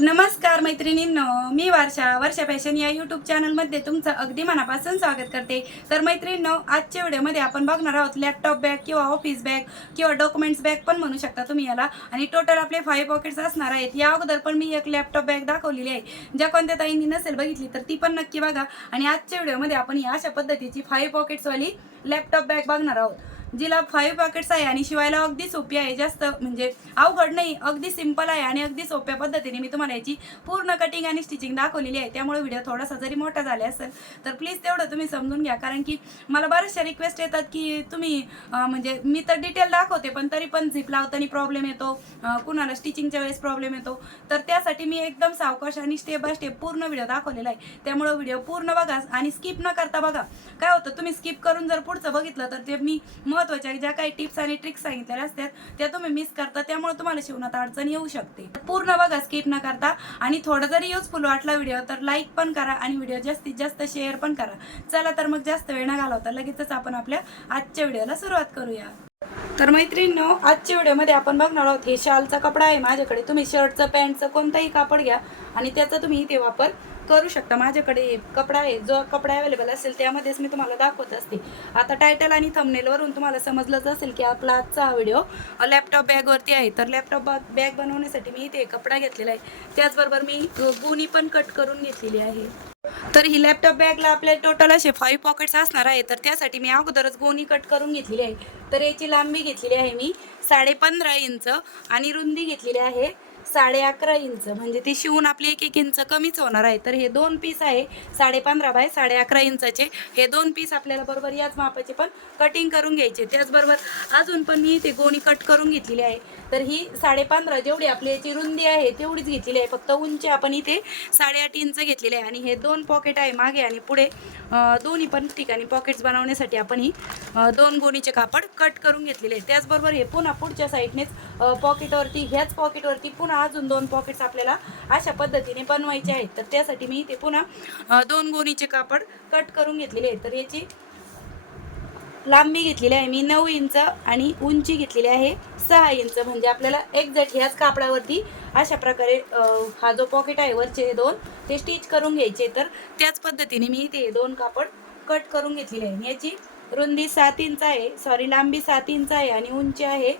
नमस्कार मैत्रिणींनो मी वर्षा वर्षा फॅशन या यूट्यूब चॅनलमध्ये तुमचं अगदी मनापासून स्वागत करते. तर मैत्रिणींनो आजच्या व्हिडिओमध्ये आपण बघणार आहोत लॅपटॉप बॅग किंवा ऑफिस बॅग किंवा डॉक्युमेंट्स बॅग पण म्हणू शकता तुम्ही याला. आणि टोटल आपले फाईव्ह पॉकेट्स असणार आहेत. या अगोदर पण मी एक लॅपटॉप बॅग दाखवलेली आहे. ज्या कोणत्या ताईंनी नसेल बघितली तर ती पण नक्की बघा. आणि आजच्या व्हिडिओमध्ये आपण या अशा पद्धतीची फाईव्ह पॉकेट्सवाली लॅपटॉप बॅग बघणार आहोत. जिला फाईव्ह पॉकेट्स आहे आणि शिवायला अगदी सोपी आहे. जास्त म्हणजे अवघड नाही अगदी सिंपल आहे आणि अगदी सोप्या पद्धतीने मी तुम्हाला याची पूर्ण कटिंग आणि स्टिचिंग दाखवलेली आहे. त्यामुळे व्हिडिओ थोडासा जरी मोठा झाला असेल तर प्लीज तेवढं तुम्ही समजून घ्या. कारण की मला बऱ्याचशा रिक्वेस्ट येतात की तुम्ही म्हणजे मी तर डिटेल दाखवते पण तरी पण झिप लावताना प्रॉब्लेम येतो कुणाला स्टिचिंगच्या वेळेस प्रॉब्लेम येतो. तर त्यासाठी मी एकदम सावकाश आणि स्टेप बाय स्टेप पूर्ण व्हिडिओ दाखवलेला आहे. त्यामुळं व्हिडिओ पूर्ण बघा आणि स्किप न करता बघा. काय होतं तुम्ही स्किप करून जर पुढचं बघितलं तर ते मी महत्त्वाच्या ज्या काही टिप्स आणि ट्रिक्स सांगितलेल्या असतात त्या तुम्ही मिस करता त्यामुळे तुम्हाला शिवणात अडचण येऊ शकते. पूर्ण बघा स्किप न करता. आणि थोडं जरी युजफुल वाटला व्हिडिओ तर लाईक पण करा आणि व्हिडिओ जास्तीत जास्त शेअर पण करा. चला तर मग जास्त वेळ न घालवता लगेचच आपण आपल्या आजच्या व्हिडिओला सुरुवात करूया. तर मैत्रिणींनो आजच्या व्हिडिओमध्ये आपण बघणार आहोत हे शालचा कपडा आहे माझ्याकडे. तुम्ही शर्टचं पॅन्टचं कोणताही कापड घ्या आणि त्याचा तुम्ही इथे वापर करू शकता. माझ्याकडे कपडा आहे जो कपडा अवेलेबल असेल त्यामध्येच मी तुम्हाला दाखवत असते. आता टायटल आणि थंबनेलवरून तुम्हाला समजलंच असेल की आपला आजचा हा व्हिडिओ लॅपटॉप बॅगवरती आहे. तर लॅपटॉप बॅग बनवण्यासाठी मी इथे कपडा घेतलेला आहे. त्याचबरोबर मी गुणी पण कट करून घेतलेली आहे. तर ही लॅपटॉप बॅगला आपले टोटल असे फाईव्ह पॉकेट्स असणार आहे. तर त्यासाठी मी अगोदरच गोणी कट करून घेतलेली आहे. तर याची लांबी घेतलेली आहे मी साडे पंधरा इंच आणि रुंदी घेतलेली आहे. साडे अकरा इंच. म्हणजे ती शिवून आपली एक एक इंच कमीच होणार आहे. तर हे दोन पीस आहे साडे पंधरा बाय साडे अकरा इंचाचे. हे दोन पीस आपल्याला बरोबर याच मापाचे पण कटिंग करून घ्यायचे. त्याचबरोबर अजून पण मी ते गोणी कट करून घेतलेली आहे. तर ही साडे पंधरा जेवढी आपली याची रुंदी आहे तेवढीच घेतलेली आहे. फक्त उंची आपण इथे साडेआठ इंच घेतलेली आहे. आणि हे दोन पॉकेट आहे मागे आणि पुढे दोन्ही पण ठिकाणी पॉकेट्स बनवण्यासाठी आपण ही दोन गोणीचे कापड कट करून घेतलेले आहे त्याचबरोबर हे पुन्हा पुढच्या साईडनेच पॉकेटवरती ह्याच पॉकेटवरती पुन्हा अजून दोन पॉकेट्स आपल्याला अशा पद्धतीने बनवायचे आहेत. तर त्यासाठी मी इथे पुन्हा दोन गोणीचे कापड कट करून घेतलेले आहेत. तर याची लांबी घेतलेली आहे मी नऊ इंच आणि उंची घेतलेली आहे सहा इंच. म्हणजे आपल्याला एक्झॅक्ट ह्याच कापडावरती अशा प्रकारे हा जो पॉकेट आहे वरचे हे दोन ते स्टिच करून घ्यायचे. तर त्याच पद्धतीने मी ते दोन कापड कट करून घेतलेले आहे याची रुंदी सात इंच आहे सॉरी लांबी सात इंच आहे आणि उंची आहे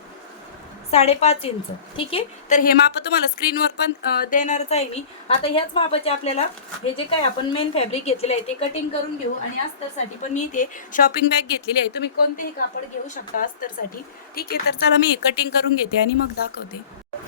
साडेपाच इंच. ठीक आहे? तर हे माप तुम्हाला स्क्रीनवर पण देणारच आहे मी. आता ह्याच मापाचे आपल्याला हे जे काय आपण मेन फॅब्रिक घेतलेले आहे ते कटिंग करून घेऊ. आणि अस्तरसाठी पण मी इथे शॉपिंग बॅग घेतलेली आहे. तुम्ही कोणतेही कापड घेऊ शकता अस्तरसाठी. ठीक आहे? तर चला मी कटिंग करून घेते आणि मग दाखवते.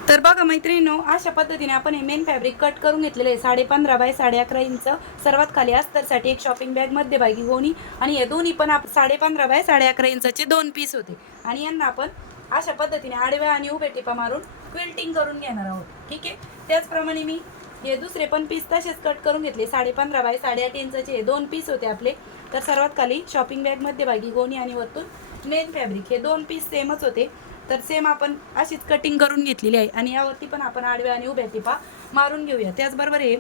तर बघा मैत्रिणीनो अशा पद्धतीने आपण हे मेन फॅब्रिक कट करून घेतलेलं आहे. साडे पंधरा बाय साडे अकरा इंच. सर्वात खाली अस्तरसाठी एक शॉपिंग बॅग मध्यभागी गोणी. आणि हे दोन्ही पण आप साडे पंधरा बाय साडे अकरा इंचाचे दोन पीस होते. आणि यांना आपण अशा पद्धतीने आडव्या आणि उभे टिपा मारून क्विल्टिंग करून घेणार आहोत. ठीक आहे? त्याचप्रमाणे मी हे दुसरे पण पीस तसेच कट करून घेतले. साडे पंधरा बाय साडेआठ इंचाचे हे दोन पीस होते आपले. तर सर्वात खाली शॉपिंग बॅग मध्यभागी गोणी आणि वरतून मेन फॅब्रिक हे दोन पीस सेमच होते. तर सेम आपण अशीच कटिंग करून घेतलेली आहे. आणि यावरती पण आपण आडव्या आणि उभ्या टिपा मारून घेऊया. त्याचबरोबर हे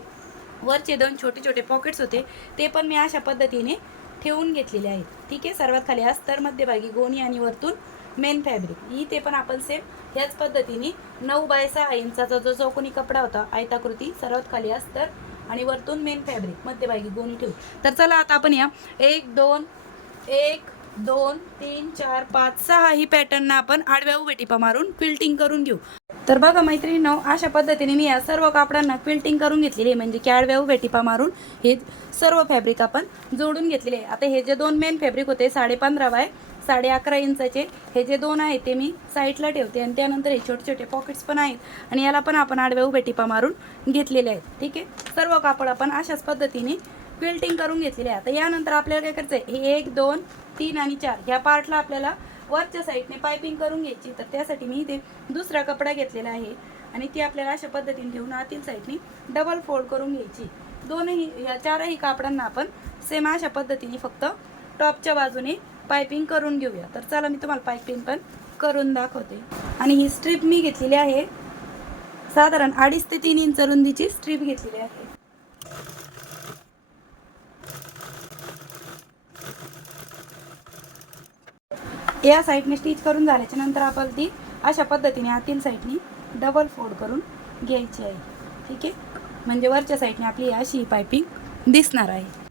वरचे दोन छोटे छोटे पॉकेट्स होते. ते पण मी अशा पद्धतीने ठेवून घेतलेले आहेत. ठीक आहे? सर्वात खाली अस्तर मध्यभागी गोणी आणि वरतून मेन फॅब्रिक इथे पण आपण सेम ह्याच पद्धतीने नऊ बाय सहा इंचाचा जो चौकोनी कपडा होता आयताकृती सर्वात खाली असतं आणि वरतून मेन फॅब्रिक मध्यभागी गोणी ठेवू तर चला आता आपण या. एक दोन एक दोन तीन चार पाच सहा ही पॅटर्नना आपण आडव्या उभ्या मारून क्विल्टिंग करून घेऊ. तर बघा मैत्रिणींनो अशा पद्धतीने मी या सर्व कापडांना क्विल्टिंग करून घेतलेली आहे. म्हणजे की आडव्या उभ्या टिपा मारून हे सर्व फॅब्रिक आपण जोडून घेतलेले आहे. आता हे जे दोन मेन फॅब्रिक होते साडे पंधरा बाय साडे अकरा इंचाचे. हे जे दोन आहेत ते मी साईडला ठेवते आणि त्यानंतर हे छोटे छोटे पॉकेट्स पण आहेत. आणि याला पण आपण आडव्या उभ्या टिपा मारून घेतलेले आहेत. ठीक आहे? सर्व कापड आपण अशाच पद्धतीने क्विल्टिंग करून घेतलेले आहे आता यानंतर आपल्याला काय करायचं आहे हे एक दोन तीन आणि चार. ह्या पार्टला आपल्याला वरच्या साईडने पायपिंग करून घ्यायची. तर त्यासाठी मी इथे दुसरा कपडा घेतलेला आहे. आणि ती आपल्याला अशा पद्धतीने ठेवून आतील साईडने डबल फोल्ड करून घ्यायची. दोनही या चारही कापडांना आपण सेम अशा पद्धतीने फक्त टॉपच्या बाजूने पायपिंग करून घेऊया. तर चला मी तुम्हाला पायपिंग पण करून दाखवते. आणि ही स्ट्रीप मी घेतलेली आहे. साधारण अडीच ते तीन इंच रुंदीची स्ट्रीप घेतलेली आहे. या साईडने स्टिच करून झाल्याच्यानंतर आपण ती अशा पद्धतीने आतील साईडने डबल फोल्ड करून घ्यायची आहे. ठीक आहे? म्हणजे वरच्या साईडने आपली अशी ही पायपिंग दिसणार आहे.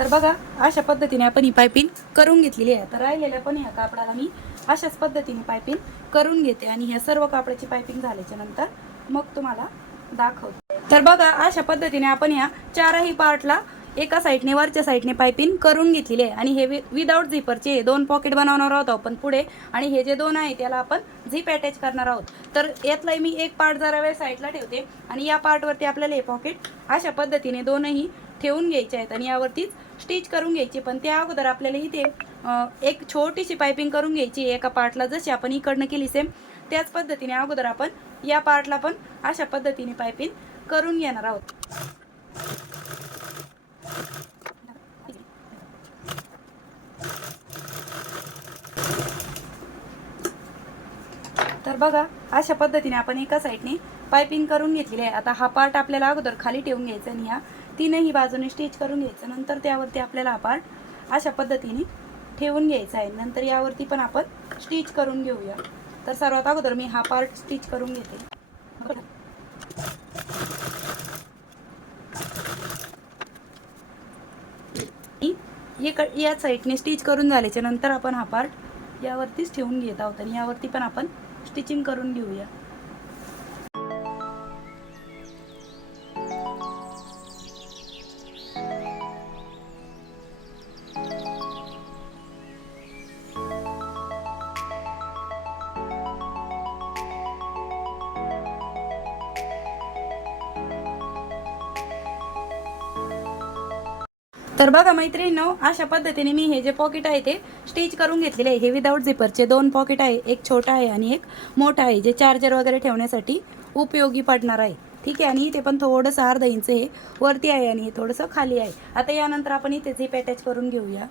तर बघा अशा पद्धतीने आपण ही पायपिंग करून घेतलेली आहे. तर राहिलेल्या पण ह्या कापडाला मी अशाच पद्धतीने पायपिंग करून घेते आणि ह्या सर्व कापडाची पायपिंग झाल्याच्यानंतर मग तुम्हाला दाखवते. तर बघा अशा पद्धतीने आपण ह्या चारही पार्टला एका साईडने वरच्या साईडने पायपिंग करून घेतलेली आहे. आणि हे विदाऊट झिपरचे हे दोन पॉकेट बनवणार आहोत आपण पुढे. आणि हे जे दोन आहे त्याला आपण झिप अटॅच करणार आहोत. तर यातलाही मी एक पार्ट जरा वेळ साईडला ठेवते. आणि या पार्टवरती आपल्याला हे पॉकेट अशा पद्धतीने दोनही ठेवून घ्यायचे आहेत. आणि यावरतीच स्टिच करून घ्यायची पण त्या अगोदर आपल्याला इथे एक छोटीशी पायपिंग करून घ्यायची एका पार्टला. जशी आपण इकडनं केली सेम त्याच पद्धतीने अगोदर आपण या पार्टला पण अशा पद्धतीने पायपिंग करून घेणार आहोत. तर बघा अशा पद्धतीने आपण एका साईडने पायपिंग करून घेतलेली आहे. आता हा पार्ट आपल्याला अगोदर खाली ठेवून घ्यायचा आणि ह्या तीनही बाजूने स्टिच करून घ्यायचं. नंतर त्यावरती आपल्याला हा पार्ट अशा पद्धतीने ठेवून घ्यायचा आहे. नंतर यावरती पण आपण स्टिच करून घेऊया. तर सर्वात अगोदर मी हा पार्ट स्टिच करून घेते. या साईडने स्टिच करून झाल्याच्यानंतर आपण हा पार्ट यावरतीच ठेवून घेत आहोत. आणि यावरती पण आपण स्टिचिंग करून घेऊया. तर बघा मैत्रिणींनो अशा पद्धतीने मी हे जे पॉकेट आहे ते स्टिच करून घेतलेले आहे. हे विदाऊट झिपरचे दोन पॉकेट आहे. एक छोटा आहे आणि एक मोठा आहे जे चार्जर वगैरे ठेवण्यासाठी उपयोगी पडणार आहे. ठीक आहे आणि इथे पण थोडंसं अर्धा इंच हे वरती आहे आणि हे थोडंसं खाली आहे. आता यानंतर आपण इथे झिप अटॅच करून घेऊया.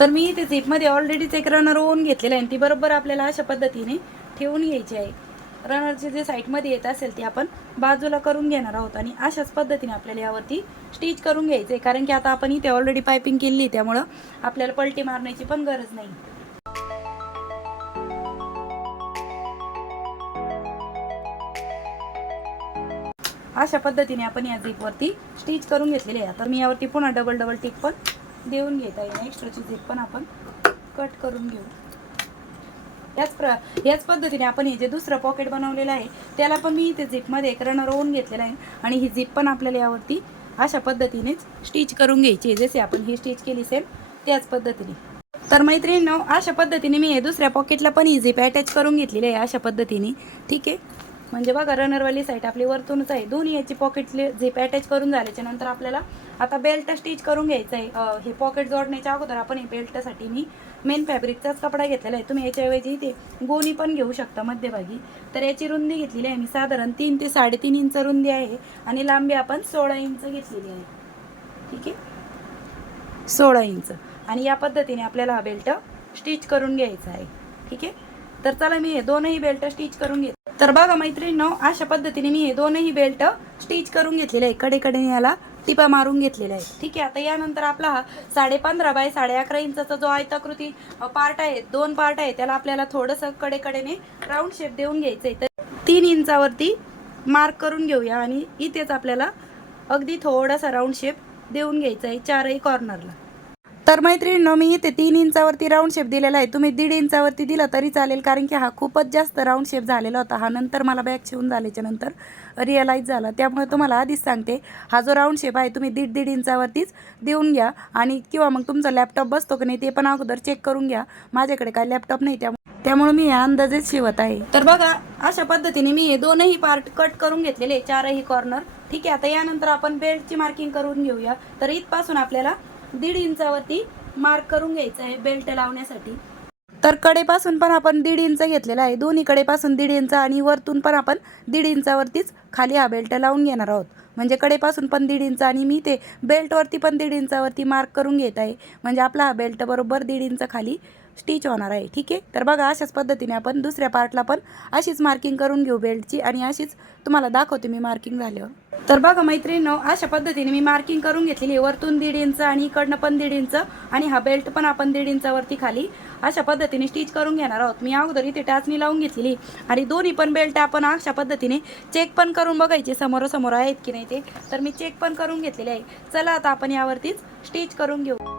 तर मी इथे झिपमध्ये ऑलरेडीच एक रनर ओन घेतलेला आहे आणि ती बरोबर आपल्याला अशा पद्धतीने ठेवून घ्यायची आहे. रनरचे जे साईडमध्ये येत असेल ते आपण बाजूला करून घेणार आहोत आणि अशाच पद्धतीने आपल्याला यावरती स्टिच करून घ्यायचं. आहे कारण की आता आपण इथे ऑलरेडी पायपिंग केली त्यामुळं आपल्याला पलटी मारण्याची पण गरज नाही. अशा पद्धतीने आपण या झिपवरती स्टिच करून घेतलेली आहे. तर मी यावरती पुन्हा डबल डबल टिक पण देऊन घेत आहे. एक्स्ट्राची झिप पण आपण कट करून घेऊ. याच प्र याच पद्धतीने आपण हे जे दुसरं पॉकेट बनवलेलं आहे त्याला पण मी इथे झिपमध्ये एक रनर ओवून घेतलेला आहे. आणि ही झिप पण आपल्याला यावरती अशा पद्धतीनेच स्टिच करून घ्यायची आहे. जसे आपण ही स्टिच केली सेम त्याच पद्धतीने. तर मैत्रिणींनो अशा पद्धतीने मी हे दुसऱ्या पॉकेटला पण ही झिप अटॅच करून घेतलेली आहे. अशा पद्धतीने. ठीक आहे? म्हणजे बघा रनरवाली साईड आपली वरतूनच आहे. दोन्ही याची पॉकेटले झिप अटॅच करून झाल्याच्यानंतर आपल्याला आता बेल्ट स्टिच करून घ्यायचं आहे. हे पॉकेट जोडण्याच्या अगोदर आपण हे बेल्टसाठी मी मेन फॅब्रिकचाच कपडा घेतलेला आहे. तुम्ही याच्याऐवजी इथे गोणी पण घेऊ शकता मध्यभागी. तर याची रुंदी घेतलेली आहे मी. साधारण तीन ते साडेतीन इंच रुंदी आहे आणि लांबी आपण सोळा इंच घेतलेली आहे. ठीक आहे? सोळा इंच. आणि या पद्धतीने आपल्याला हा बेल्ट स्टिच करून घ्यायचा आहे. ठीक आहे? तर चला मी हे दोनही बेल्ट स्टिच करून घेत. तर बघा मैत्रिणी अशा पद्धतीने मी हे दोनही बेल्ट स्टिच करून घेतलेले आहे. कडेकडे याला टिपा मारून घेतलेला आहे ठीक आहे आता यानंतर आपला हा साडेपंधरा बाय साडे अकरा इंचाचा जो आयताकृती पार्ट आहे दोन पार्ट आहे त्याला आपल्याला थोडंसं कडेकडेने राऊंड शेप देऊन घ्यायचं आहे तर तीन इंचावरती मार्क करून घेऊया आणि इथेच आपल्याला अगदी थोडासा राऊंड शेप देऊन घ्यायचा आहे चारही कॉर्नरला तर मैत्रिणींनो मी इथे तीन इंचावरती राऊंड शेप दिलेला आहे. तुम्ही दीड इंचावरती दिला तरी चालेल कारण की हा खूपच जास्त राऊंड शेप झालेला होता. हा नंतर मला बॅग शिवून झाल्याच्यानंतर रिअलाईज झाला. त्यामुळे तुम्हाला आधीच सांगते हा जो राऊंड शेप आहे तुम्ही दीड दीड इंचावरतीच देऊन घ्या आणि किंवा मग तुमचा लॅपटॉप बसतो की नाही ते पण अगोदर चेक करून घ्या. माझ्याकडे काय लॅपटॉप नाही त्यामुळे त्यामुळे मी या अंदाजेच शिवत आहे. तर बघा अशा पद्धतीने मी हे दोनही पार्ट कट करून घेतलेले चारही कॉर्नर ठीक आहे आता यानंतर आपण बेल्टची मार्किंग करून घेऊया. तर इथपासून आपल्याला दीड इंचावरती मार्क करून घ्यायचं आहे बेल्ट लावण्यासाठी. तर कडेपासून पण आपण दीड इंच घेतलेला आहे. दोन्ही कडेपासून दीड इंच आणि वरतून पण आपण दीड इंचावरतीच खाली हा बेल्ट लावून घेणार आहोत. म्हणजे कडेपासून पण दीड इंच आणि मी ते बेल्टवरती पण दीड इंचावरती मार्क करून घेत आहे. म्हणजे आपला हा बेल्ट बरोबर दीड इंच खाली स्टिच होणार आहे. ठीक आहे? तर बघा अशाच पद्धतीने आपण दुसऱ्या पार्टला पण अशीच मार्किंग करून घेऊ बेल्टची आणि अशीच तुम्हाला दाखवते मी मार्किंग झाल्यावर. तर बघा मैत्रिणीनो अशा पद्धतीने मी मार्किंग करून घेतलेली वरतून दीड इंच आणि इकडनं पण दीड इंच आणि हा बेल्ट पण आपण दीड इंचावरती खाली अशा पद्धतीने स्टिच करून घेणार आहोत. मी अगोदर इथे टाचणी लावून घेतलेली आणि दोन्ही पण बेल्ट आपण अशा पद्धतीने चेक पण करून बघायचे. समोरासमोर आहेत की नाही ते. तर मी चेक पण करून घेतलेले आहे. चला आता आपण यावरतीच स्टिच करून घेऊ.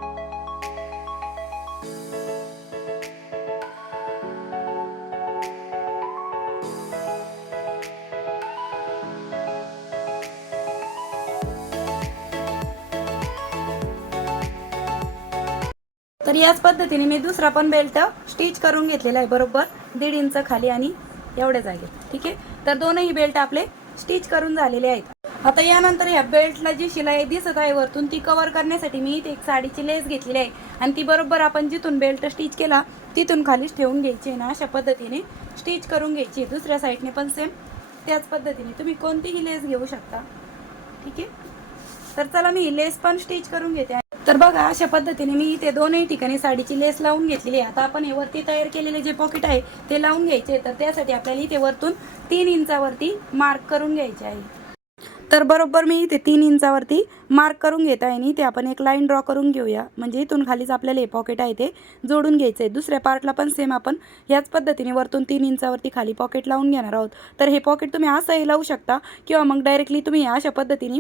तर याच पद्धतीने मी दुसरा पण बेल्ट स्टिच करून घेतलेला आहे बरोबर? दीड इंच खाली आणि एवढ्या जागेत ठीक आहे? तर दोनही बेल्ट आपले स्टिच करून झालेले आहेत. आता यानंतर या बेल्टला जी शिलाई दिसत आहे वरतून ती कव्हर करण्यासाठी मी इथे एक साडीची लेस घेतलेली आहे. आणि ती बरोबर आपण जिथून बेल्ट स्टिच केला तिथून खालीच ठेवून घ्यायची आहे ना अशा पद्धतीने स्टिच करून घ्यायची आहे. दुसऱ्या साईडने पण सेम त्याच पद्धतीने तुम्ही कोणतीही लेस घेऊ शकता. ठीक आहे? तर चला मी लेस पण स्टिच करून घेते. तर बघा अशा पद्धतीने मी इथे दोनही ठिकाणी साडीची लेस लावून घेतलेली आहे. आता आपण हे वरती तयार केलेले जे पॉकेट आहे ते लावून घ्यायचे. तर त्यासाठी आपल्याला इथे वरतून तीन इंचावरती मार्क करून घ्यायचे आहे. तर बरोबर मी इथे तीन इंचावरती मार्क करून घेत आहे आणि ते आपण एक लाईन ड्रॉ करून घेऊया. म्हणजे इथून खालीच आपल्याला हे पॉकेट आहे ते जोडून घ्यायचं आहे दुसऱ्या पार्टला पण सेम आपण याच पद्धतीने वरतून तीन इंचावरती खाली पॉकेट लावून घेणार आहोत. तर हे पॉकेट तुम्ही असंही लावू शकता किंवा मग डायरेक्टली तुम्ही अशा पद्धतीने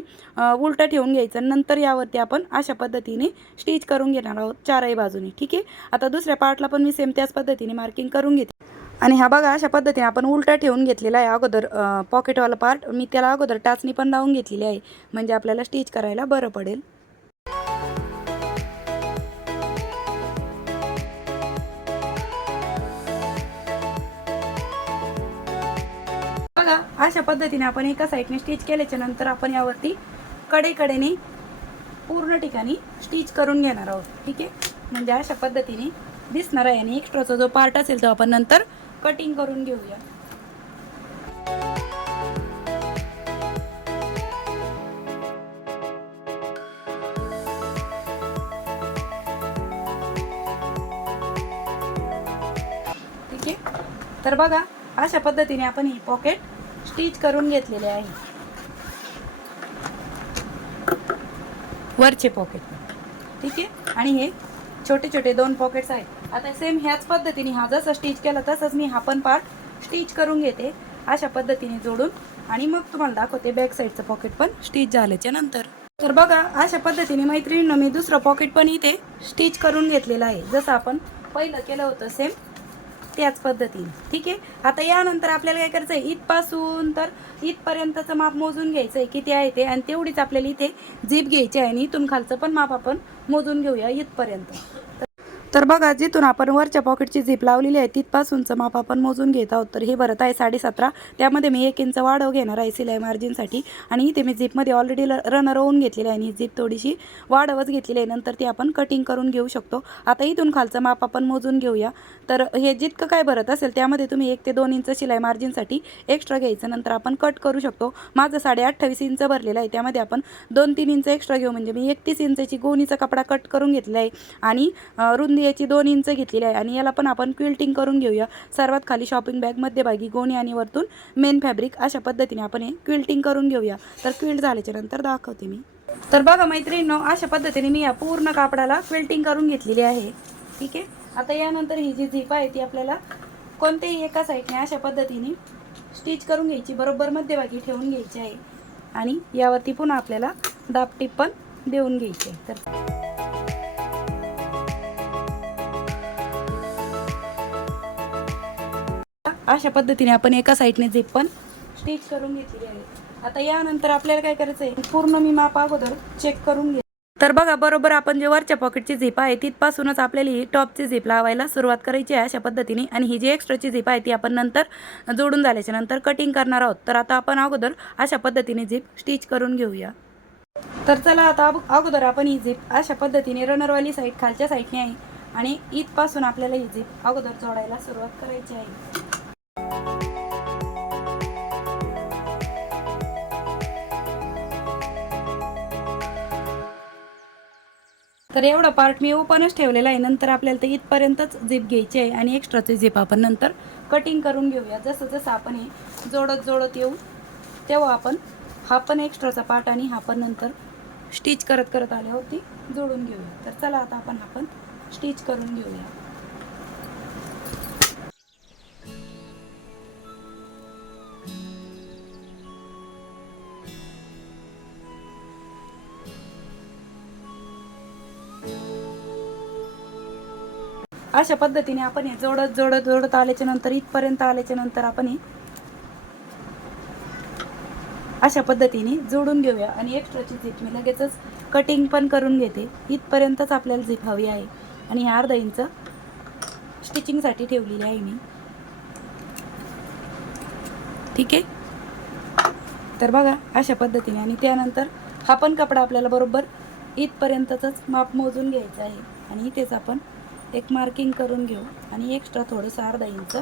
उलटं ठेवून घ्यायचं. नंतर यावरती आपण अशा पद्धतीने स्टिच करून घेणार आहोत चारही बाजूने. ठीक आहे? आता दुसऱ्या पार्टला पण मी सेम त्याच पद्धतीने मार्किंग करून घेते. आणि हा बघा अशा पद्धतीने आपण उलटा ठेवून घेतलेला आहे अगोदर पॉकेटवाला पार्ट मी त्याला अगोदर टाचणी पण लावून घेतलेली आहे. म्हणजे आपल्याला स्टिच करायला बरं पडेल. बघा अशा पद्धतीने आपण एका साईडने स्टिच केल्याच्यानंतर आपण यावरती कडेकडेने पूर्ण ठिकाणी स्टिच करून घेणार आहोत. ठीक आहे? म्हणजे अशा पद्धतीने दिसणार आहे. आणि एक्स्ट्राचा जो पार्ट असेल तो आपण नंतर कटिंग करून घेऊया. ठीक आहे? तर बघा अशा पद्धतीने आपण ही पॉकेट स्टिच करून घेतलेले आहे. वरचे पॉकेट ठीक आहे? आणि हे छोटे छोटे दोन पॉकेट्स आहेत. आता सेम ह्याच पद्धतीने हा जसं स्टिच केला तसंच मी हा पण पार्ट स्टिच करून घेते. अशा पद्धतीने जोडून. आणि मग तुम्हाला दाखवते बॅक साईडचं पॉकेट पण स्टिच झाल्याच्यानंतर. तर बघा अशा पद्धतीने मैत्रिणीनं मी दुसरं पॉकेट पण इथे स्टिच करून घेतलेलं आहे. जसं आपण पहिलं केलं होतं सेम त्याच पद्धतीने. ठीक आहे? आता यानंतर आपल्याला काय करायचं आहे इथपासून तर इथपर्यंतचं माप मोजून घ्यायचं आहे किती आहे ते. आणि तेवढीच आपल्याला इथे जीप घ्यायची आहे आणि इथून खालचं पण माप आपण मोजून घेऊया इथपर्यंत. तर बघा जिथून आपण वरच्या पॉकेटची झीप लावलेली आहे तिथपासूनचं माप आपण मोजून घेत आहोत. तर हे भरत आहे साडेसतरा. त्यामध्ये मी एक इंच वाढव घेणार आहे सिलाई मार्जिनसाठी आणि इथे मी झीपमध्ये ऑलरेडी रनर होऊन घेतलेली आहे आणि झीप थोडीशी वाढवच घेतलेली आहे. नंतर ती आपण कटिंग करून घेऊ शकतो. आता इथून खालचं माप आपण मोजून घेऊया. तर हे जितकं काय भरत असेल त्यामध्ये तुम्ही एक ते दोन इंच शिलाई मार्जिनसाठी एक्स्ट्रा घ्यायचं. नंतर आपण कट करू शकतो. माझं साडे अठ्ठावीस इंच भरलेलं आहे. त्यामध्ये आपण दोन तीन इंच एक्स्ट्रा घेऊ. म्हणजे मी एकतीस इंचाची गोणीचा कपडा कट करून घेतला आहे. आणि रुंदी रुंदी याची दोन इंच घेतलेली आहे आणि याला पण आपण क्विल्टिंग करून घेऊया. सर्वात खाली शॉपिंग बॅग मध्यभागी गोणी आणि वरतून मेन फॅब्रिक अशा पद्धतीने आपण हे क्विल्टिंग करून घेऊया. तर क्विल्ट झाल्याच्यानंतर दाखवते मी. तर बघा मैत्रिणींनो अशा पद्धतीने मी या पूर्ण कापडाला क्विल्टिंग करून घेतलेली आहे. ठीक आहे? आता यानंतर ही जी झीप आहे ती आपल्याला कोणत्याही एका साईडने अशा पद्धतीने स्टिच करून घ्यायची बरोबर मध्यभागी ठेवून घ्यायची आहे. आणि यावरती पुन्हा आपल्याला दापटीप पण देऊन घ्यायची आहे. तर अशा पद्धतीने आपण एका साईडने झिप पण स्टिच करून घेतलेली आहे आता यानंतर आपल्याला काय करायचं आहे पूर्ण मी माप अगोदर चेक करून घे तर बघा बरोबर आपण जे वरच्या पॉकेटची झिप आहे तिथपासूनच आपल्याला ही टॉपची झिप लावायला सुरुवात करायची आहे अशा पद्धतीने. आणि ही जी एक्स्ट्राची झिप आहे ती आपण नंतर जोडून झाल्याच्यानंतर कटिंग करणार आहोत. तर आता आपण अगोदर अशा पद्धतीने झिप स्टिच करून घेऊया. तर चला आता अगोदर आपण ही झिप अशा पद्धतीने रनरवाली साईड खालच्या साईडने आहे. आणि इथपासून आपल्याला ही झिप अगोदर जोडायला सुरुवात करायची आहे. तर एवढा पार्ट मी ओपनच ठेवलेला आहे. नंतर आपल्याला ते इथपर्यंतच झिप घ्यायची आहे आणि एक्स्ट्राचे झिप आपण नंतर कटिंग करून घेऊया. जसं जसं आपण हे जोडत जोडत येऊ तेव्हा आपण हा पण एक्स्ट्राचा पार्ट आणि हा पण नंतर स्टिच करत करत आले जोडून घेऊया. तर चला आता आपण हा पण स्टिच करून घेऊया. अशा पद्धतीने आपण हे जोडत जोडत जोडत आल्याच्यानंतर इथपर्यंत आल्याच्यानंतर आपण हे अशा पद्धतीने जोडून घेऊया. आणि एक्स्ट्राची झीप मी लगेचच कटिंग पण करून घेते. इथपर्यंतच आपल्याला झीप हवी आहे. आणि हे अर्धा इंच स्टिचिंगसाठी ठेवलेली आहे मी. ठीक आहे? तर बघा अशा पद्धतीने. आणि त्यानंतर हा पण कपडा आपल्याला बरोबर इथपर्यंतच माप मोजून घ्यायचा आहे. आणि इथेच आपण एक मार्किंग करून घेऊ. आणि एक्स्ट्रा थोडंसं अर्धा इंच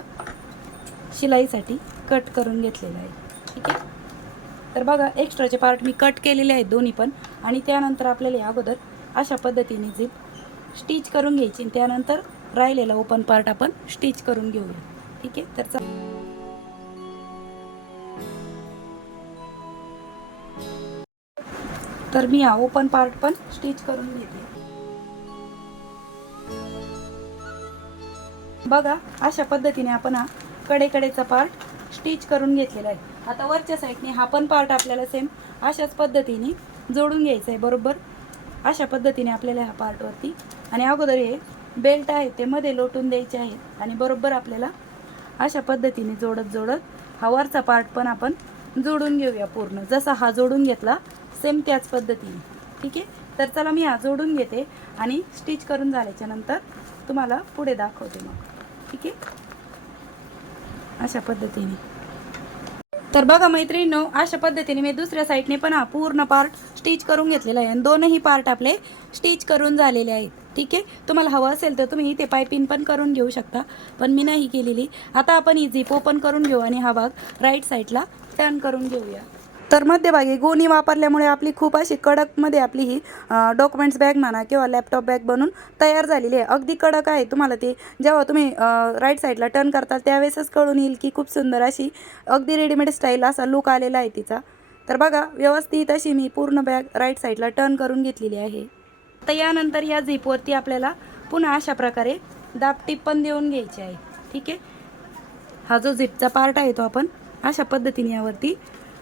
शिलाईसाठी कट करून घेतलेलं आहे. ठीक आहे? तर बघा एक्स्ट्राचे पार्ट मी कट केलेले आहेत दोन्ही पण. आणि त्यानंतर आपल्याला अगोदर अशा पद्धतीने झिप स्टिच करून घ्यायची. आणि त्यानंतर राहिलेला ओपन पार्ट आपण स्टिच करून घेऊया. ठीक आहे? तर चा तर मी हा ओपन पार्ट पण स्टिच करून घेते. बघा अशा पद्धतीने आपण हा कडेकडेचा पार्ट स्टिच करून घेतलेला आहे. आता वरच्या साईडने हा पण पार्ट आपल्याला सेम अशाच पद्धतीने जोडून घ्यायचा आहे बरोबर? अशा पद्धतीने आपल्याला ह्या पार्टवरती आणि अगोदर हे बेल्ट आहे ते मध्ये लोटून द्यायचे आहेत आणि बरोबर आपल्याला अशा पद्धतीने जोडत जोडत हा वरचा पार्ट पण आपण जोडून घेऊया पूर्ण. जसा हा जोडून घेतला सेम त्याच पद्धतीने. ठीक आहे? तर चला मी हा जोडून घेते आणि स्टिच करून झाल्याच्यानंतर तुम्हाला पुढे दाखवते मग. ठीक आहे? अशा पद्धतीने. तर बघा मैत्रिणींनो अशा पद्धतीने मी दुसऱ्या साईडने पण हा पूर्ण पार्ट स्टिच करून घेतलेला आहे. आणि दोनही पार्ट आपले स्टिच करून झालेले आहेत. ठीक आहे? तुम्हाला हवं असेल तर तुम्ही इथे पायपिंग पण करून घेऊ शकता. पण मी नाही केलेली. आता आपण ही झिप ओपन करून घेऊ आणि हा भाग राईट साईडला टर्न करून घेऊया. तर मध्यभागी गोणी वापरल्यामुळे आपली खूप अशी कडकमध्ये आपली ही डॉक्युमेंट्स बॅग म्हणा किंवा लॅपटॉप बॅग बनून तयार झालेली आहे. अगदी कडक आहे तुम्हाला ते. जेव्हा तुम्ही राईट साईडला टर्न करता त्यावेळेसच कळून येईल की खूप सुंदर अशी अगदी रेडीमेड स्टाईल असा लुक आलेला आहे तिचा. तर बघा व्यवस्थित अशी मी पूर्ण बॅग राईट साईडला टर्न करून घेतलेली आहे. तर यानंतर या झिपवरती आपल्याला पुन्हा अशा प्रकारे दापटीप पण देऊन घ्यायची आहे. ठीक आहे? हा जो झिपचा पार्ट आहे तो आपण अशा पद्धतीने यावरती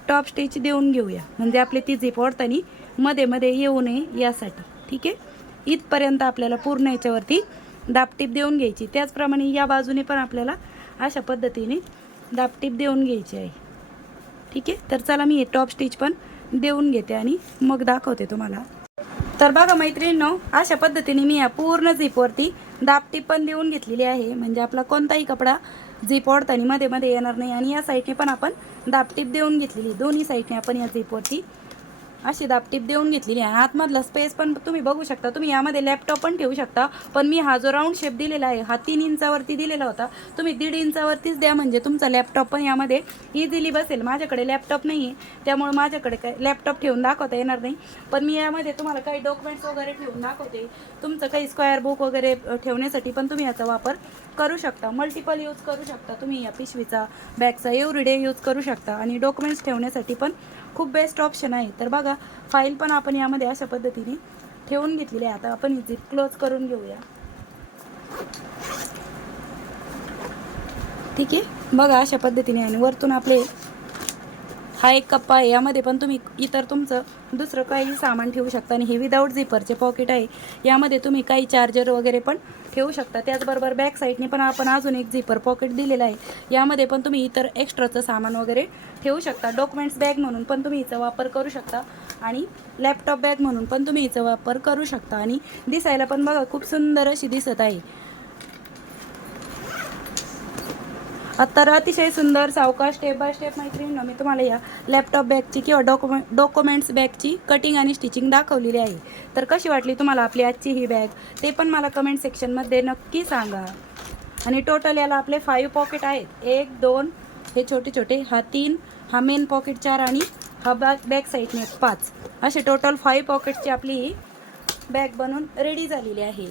टॉप स्टिच देऊन घेऊया. म्हणजे आपली ती झिप ओढताना मध्ये मध्ये येऊ नये यासाठी. ठीक आहे? इथपर्यंत आपल्याला पूर्ण याच्यावरती दाबटीप देऊन घ्यायची. त्याचप्रमाणे या बाजूने पण आपल्याला अशा पद्धतीने दापटीप देऊन घ्यायची आहे. ठीक आहे? तर चला मी हे टॉप स्टिच पण देऊन घेते आणि मग दाखवते तुम्हाला. तर बघा मैत्रिणींनो अशा पद्धतीने मी या पूर्ण झिपवरती दापटीप पण देऊन घेतलेली आहे. म्हणजे आपला कोणताही कपडा झिप ओढताना मध्ये मध्ये येणार नाही आणि या साईडने पण आपण दापटीप देऊन घेतलेली दोन्ही साईडने आपण या झिपवरती अशी दाबटीप देऊन घेतलेली आहे. आतमधला स्पेस पण तुम्ही बघू शकता. तुम्ही यामध्ये लॅपटॉप पण ठेवू शकता. पण मी हा जो राऊंड शेप दिलेला आहे हा तीन इंचावरती दिलेला होता. तुम्ही दीड इंचावरतीच द्या म्हणजे तुमचा लॅपटॉप पण यामध्ये इझिली बसेल. माझ्याकडे लॅपटॉप नाही आहे त्यामुळे माझ्याकडे काय लॅपटॉप ठेवून दाखवता येणार नाही. पण मी यामध्ये तुम्हाला काही डॉक्युमेंट्स वगैरे ठेवून दाखवते. तुमचं काही स्क्वेअर बुक वगैरे ठेवण्यासाठी पण तुम्ही याचा वापर करू शकता. मल्टिपल यूज करू शकता. तुम्ही या पिशवीचा बॅगचा एव्हरीडे यूज करू शकता. आणि डॉक्युमेंट्स ठेवण्यासाठी पण खूप बेस्ट ऑप्शन आहे. तर बघा फाईल पण आपण यामध्ये अशा पद्धतीने ठेवून घेतलेली आहे. आता आपण झिप क्लोज करून घेऊया. ठीक आहे? बघा अशा पद्धतीने. आणि वरतून आपले हा एक कप्पा आहे. यामध्ये पण तुम्ही इतर तुमचं दुसरं काही सामान ठेवू शकता आणि हे विदाऊट झिपरचे पॉकेट आहे. यामध्ये तुम्ही काही चार्जर वगैरे पण ठेवू शकता. त्याचबरोबर बॅक साईडने पण आपण अजून एक झिपर पॉकेट दिलेलं आहे. यामध्ये पण तुम्ही इतर एक्स्ट्राचं सामान वगैरे ठेवू शकता. डॉक्युमेंट्स बॅग म्हणून पण तुम्ही हिचा वापर करू शकता. आणि लॅपटॉप बॅग म्हणून पण तुम्ही हिचा वापर करू शकता. आणि दिसायला पण बघा खूप सुंदर अशी दिसत आहे. तर अतिशय सुंदर सावकाश स्टेप बाय स्टेप मैत्रिणींनो मी तुम्हाला या लॅपटॉप बॅगची किंवा डॉक्युमेंट डॉक्युमेंट्स बॅगची कटिंग आणि स्टिचिंग दाखवलेली आहे. तर कशी वाटली तुम्हाला आपली आजची ही बॅग ते पण मला कमेंट सेक्शनमध्ये नक्की सांगा. आणि टोटल याला आपले फाईव्ह पॉकेट आहेत. एक दोन हे छोटे छोटे. हा तीन हा मेन पॉकेट चार आणि हा बॅग बॅक साईडने पाच. असे टोटल फाईव्ह पॉकेटची आपली ही बॅग बनून रेडी झालेली आहे.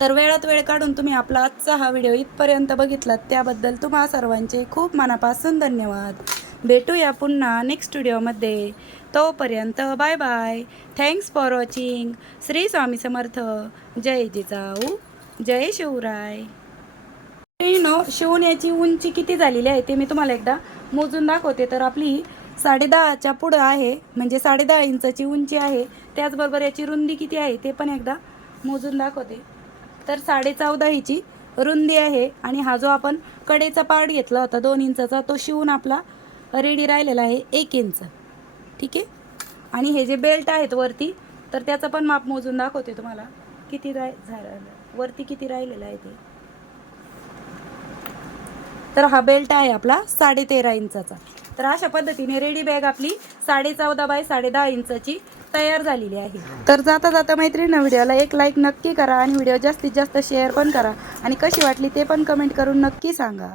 तर वेळात वेळ काढून तुम्ही आपला आजचा हा व्हिडिओ इथपर्यंत बघितलात त्याबद्दल तुम्हा सर्वांचे खूप मनापासून धन्यवाद. भेटूया पुन्हा नेक्स्ट व्हिडिओमध्ये. तोपर्यंत bye bye thanks for watching Shri Swami Samarth. जय जिजाऊ. जय शिवराय. नो शिवण्याची उंची किती झालेली आहे ते मी तुम्हाला एकदा मोजून दाखवते. तर आपली साडेदहाच्या पुढं आहे म्हणजे साडेदहा इंचाची उंची आहे. त्याचबरोबर याची रुंदी किती आहे ते पण एकदा मोजून दाखवते. तर साडे चौदा हिची रुंदी आहे आणि हा जो आपण कडेचा पार्ट घेतला होता दोन इंचाचा तो शिवून आपला रेडी राहिलेला आहे एक इंच. ठीक आहे? आणि हे जे बेल्ट आहेत वरती तर त्याचं पण माप मोजून दाखवते तुम्हाला. किती राय झालं वरती किती राहिलेलं आहे ते. तर हा बेल्ट आहे आपला साडे तेरा इंचाचा. तर अशा पद्धतीने रेडी बॅग आपली साडे चौदा बाय साडे दहा इंचाची तयार झालेली आहे. तर जाता जाता मैत्रिणी व्हिडिओला एक लाईक नक्की करा आणि व्हिडिओ जास्तीत जास्त शेअर पण करा. आणि कशी वाटली ते पण कमेंट करून नक्की सांगा.